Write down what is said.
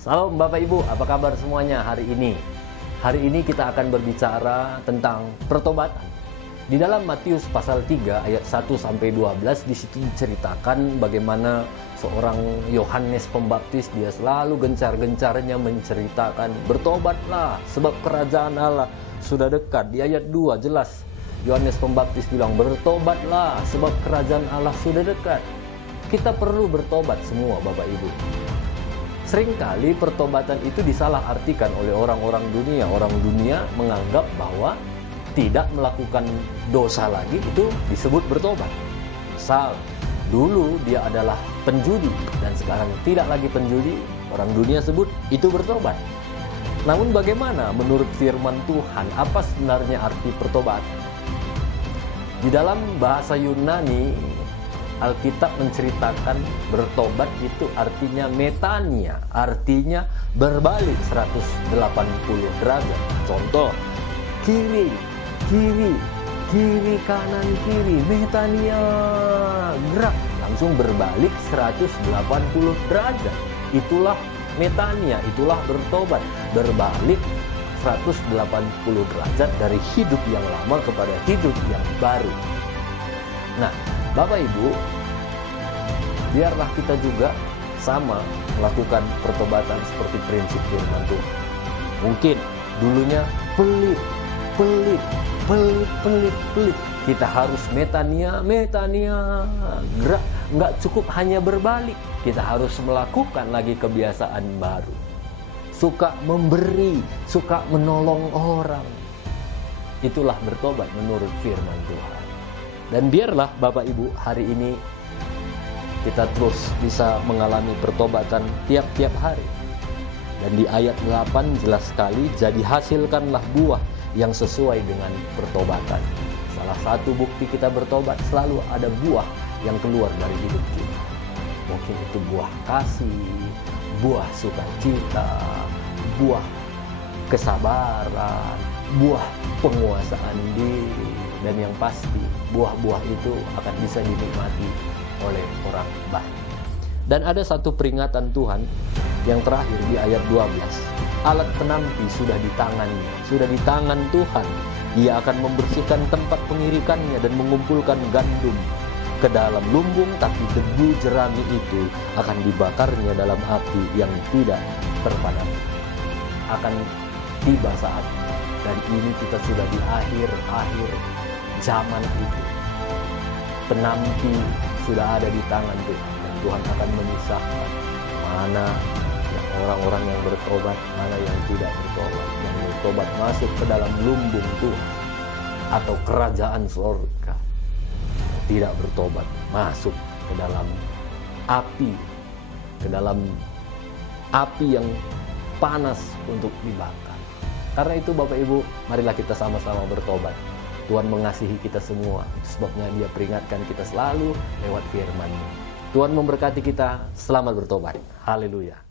Salam Bapak Ibu, apa kabar semuanya hari ini? Hari ini kita akan berbicara tentang pertobatan. Di dalam Matius pasal 3 ayat 1 sampai 12 di situ diceritakan bagaimana seorang Yohanes Pembaptis dia selalu gencar-gencarnya menceritakan bertobatlah sebab kerajaan Allah sudah dekat. Di ayat 2 jelas Yohanes Pembaptis bilang bertobatlah sebab kerajaan Allah sudah dekat. Kita perlu bertobat semua Bapak Ibu. Seringkali pertobatan itu disalahartikan oleh orang-orang dunia. Orang dunia menganggap bahwa tidak melakukan dosa lagi itu disebut bertobat. Misal, dulu dia adalah penjudi dan sekarang tidak lagi penjudi, orang dunia sebut itu bertobat. Namun bagaimana menurut firman Tuhan, apa sebenarnya arti pertobatan? Di dalam bahasa Yunani, Alkitab menceritakan bertobat itu artinya metania, artinya berbalik 180 derajat. Contoh, kiri, kanan, kiri, metania, gerak, langsung berbalik 180 derajat. Itulah metania, itulah bertobat, berbalik 180 derajat dari hidup yang lama kepada hidup yang baru. Nah, Bapak Ibu, biarlah kita juga sama melakukan pertobatan seperti prinsip firman Tuhan. Mungkin dulunya pelit. Kita harus metania, gerak. Nggak cukup hanya berbalik, kita harus melakukan lagi kebiasaan baru. Suka memberi, suka menolong orang. Itulah bertobat menurut firman Tuhan. Dan biarlah Bapak Ibu hari ini kita terus bisa mengalami pertobatan tiap-tiap hari. Dan di ayat 8 jelas sekali, jadi hasilkanlah buah yang sesuai dengan pertobatan. Salah satu bukti kita bertobat, selalu ada buah yang keluar dari hidup kita. Mungkin itu buah kasih, buah sukacita, buah kesabaran, buah penguasaan diri. Dan yang pasti, buah-buah itu akan bisa dinikmati oleh orang banyak. Dan ada satu peringatan Tuhan yang terakhir di ayat 12. Alat penampi sudah di tangannya, sudah di tangan Tuhan. Ia akan membersihkan tempat pengirikannya dan mengumpulkan gandum ke dalam lumbung, tapi debu jerami itu akan dibakarnya dalam api yang tidak terpadam. Akan tiba saat, dan ini kita sudah di akhir zaman itu. Penampi sudah ada di tangan Tuhan, dan Tuhan akan memisahkan mana yang orang-orang yang bertobat, mana yang tidak bertobat. Yang bertobat masuk ke dalam lumbung Tuhan atau kerajaan surga. Tidak bertobat masuk ke dalam api, yang panas untuk dibakar. Karena itu Bapak Ibu, marilah kita sama-sama bertobat. Tuhan mengasihi kita semua, sebabnya Dia peringatkan kita selalu lewat firman-Nya. Tuhan memberkati kita, selamat bertobat. Haleluya.